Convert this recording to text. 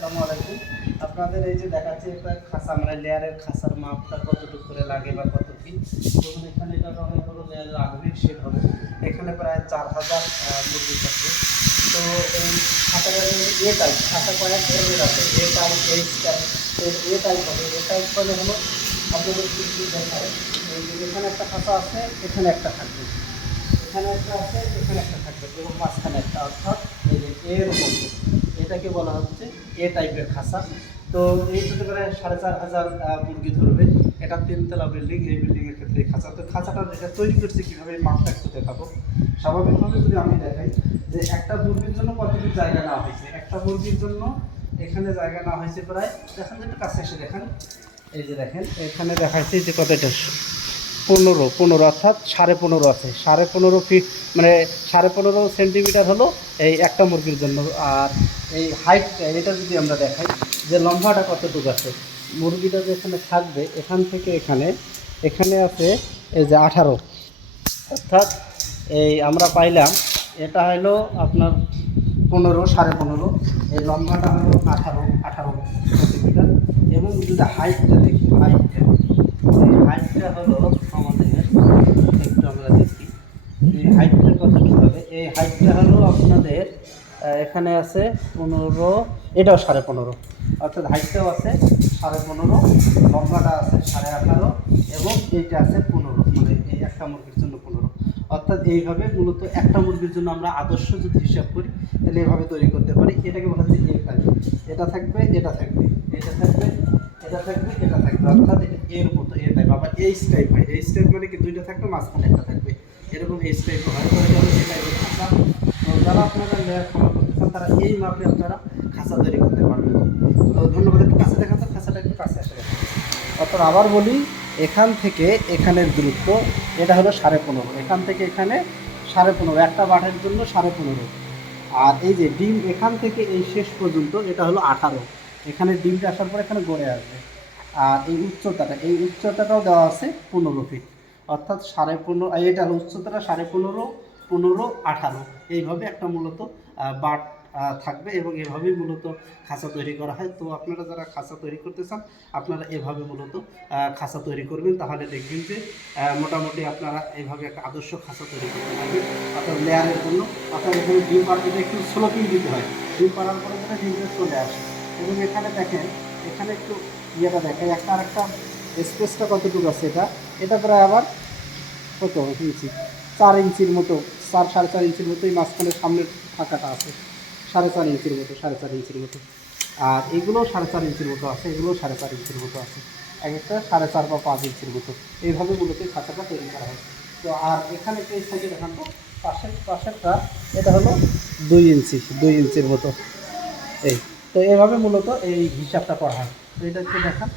আসসালামু আলাইকুম। আপনাদের এই যে দেখাচ্ছে একটা খাসা মানে লেয়ারের খাসার মাপটা কতটুকু করে লাগে বা কত কি? তখন এখানে এটা অনেক বড় লেয়ারের আধুনিক শেড হবে। এখানে প্রায় চার হাজার মুরগি থাকবে। তো এই খাসাটা এ টাইপ খাসা কয়েক ধরনের আছে। A type H type A type হবে। এ টাইপ হলে হলো আপনাদের কি কি দেখায়? এখানে একটা খাসা আছে, এখানে একটা থাকবে। এখানে একটা আছে, এখানে একটা থাকবে। এবং মাঝখানে একটা, অর্থাৎ এই যে এর মতো এটাকে বলা হচ্ছে এ টাইপের খাসা তো এই হতে পারে সাড়ে চার হাজার মুরগি ধরবে। এটা তিনতলা বিল্ডিং এই বিল্ডিংয়ের ক্ষেত্রে এই খাঁচা। তো খাঁচাটা এটা তৈরি করছে কীভাবে মাপটা একটু দেখাবো। স্বাভাবিকভাবে যদি আমি দেখাই যে একটা মুরগির জন্য কতটুকু জায়গা নেওয়া হয়েছে? একটা মুরগির জন্য এখানে জায়গা নেওয়া হয়েছে প্রায়, দেখেন একটু কাছে এসে দেখেন। এই যে দেখেন, এখানে দেখাচ্ছে যে কতটা পনেরো পনেরো অর্থাৎ সাড়ে পনেরো আছে। সাড়ে পনেরো ফিট মানে সাড়ে পনেরো সেন্টিমিটার হলো এই একটা মুরগির জন্য। আর এই হাইটটা এটা যদি আমরা দেখাই, যে লম্বাটা কতটুকু আছে? মুরগিটা যেখানে থাকবে, এখান থেকে এখানে এখানে আছে এই যে আঠারো। অর্থাৎ এই আমরা পাইলাম, এটা হলো আপনার পনেরো, সাড়ে পনেরো। এই লম্বাটা হলো আঠারো আঠারো সেন্টিমিটার এবং যদি হাইটটা দেখি হাইটটা হাইটটা হলো আমাদের একটু আমরা দেখি এই হাইটটা কতটুকু হবে এই হাইটটা হলো আপনাদের এখানে আছে পনেরো, এটাও সাড়ে পনেরো। অর্থাৎ হাইটটাও আছে সাড়ে পনেরো, লম্বাটা আছে সাড়ে আঠারো, এবং এইটা আছে পনেরো মানে এই একটা মুরগির জন্য পনেরো। অর্থাৎ এইভাবে মূলত একটা মুরগির জন্য আমরা আদর্শ যদি হিসাব করি, তাহলে এইভাবে তৈরি করতে পারি। এটাকে বলা হচ্ছে এ টাইপ এটা থাকবে এটা থাকবে এটা থাকবে এটা থাকবে এটা থাকবে। অর্থাৎ এর মতো এ টাইপ আবার এইচ টাইপ হয়। এইচ টাইপ মানে কি? দুইটা থাকবে, মাঝখানে একটা থাকবে। এরকম এইচ টাইপ হয়। তো যারা আপনারা চান তারা এই মাপে আপনারা খাঁচা তৈরি করতে পারবেন। তো ধন্যবাদ, একটু কাছে দেখা তো, খাঁচাটা একটু কাছে আসে অর্থাৎ আবার বলি, এখান থেকে এখানের দূরত্ব, এটা হলো সাড়ে পনেরো। এখান থেকে এখানে সাড়ে পনেরো, একটা বাটের জন্য সাড়ে পনেরো। আর এই যে ডিম এখান থেকে এই শেষ পর্যন্ত, এটা হলো আঠারো। এখানে ডিমটা আসার পর এখানে গড়ে আসবে। আর এই উচ্চতাটা, এই উচ্চতাটাও দেওয়া আছে পনেরো ফিট। অর্থাৎ সাড়ে পনেরো এটা হলো উচ্চতাটা সাড়ে পনেরো পনেরো, আঠারো। এইভাবে একটা মূলত বাট থাকবে এবং এভাবেই মূলত খাঁচা তৈরি করা হয়। তো আপনারা যারা খাঁচা তৈরি করতে চান, আপনারা এভাবে মূলত খাঁচা তৈরি করবেন। তাহলে দেখবেন যে মোটামুটি আপনারা এইভাবে একটা আদর্শ খাঁচা তৈরি করতে পারবেন। অর্থাৎ লেয়ারের জন্য। অর্থাৎ এখানে ডিম পাড়তে একটু স্লোপিং দিতে হয়। ডিম পাড়ার পরে যেন ডিমটা চলে আসে। এবং এখানে দেখেন, এখানে একটু ইয়েটা দেখেন। একটা আরেকটা স্পেসটা কতটুকু আছে এটা? এটা প্রায় আবার কত? ইঞ্চি চার ইঞ্চির মতো চার, সাড়ে চার ইঞ্চির মতোই মাঝখানে সামনের ফাঁকাটা আছে। সাড়ে চার ইঞ্চির মতো, সাড়ে চার ইঞ্চির মতো। আর এগুলোও সাড়ে চার ইঞ্চির মতো আছে, এগুলোও সাড়ে চার ইঞ্চির মতো আছে। এক একটা সাড়ে চার বা পাঁচ ইঞ্চির মতো। এইভাবে মূলত এই খাঁচাটা তৈরি করা হয়। তো আর এখানে এই সাইডে দেখান তো পাশের, পাশেরটা, এটা হলো দুই ইঞ্চি, দুই ইঞ্চির মতো। এই, তো এভাবে মূলত এই হিসাবটা করা হয়। তো এটা একটু দেখান।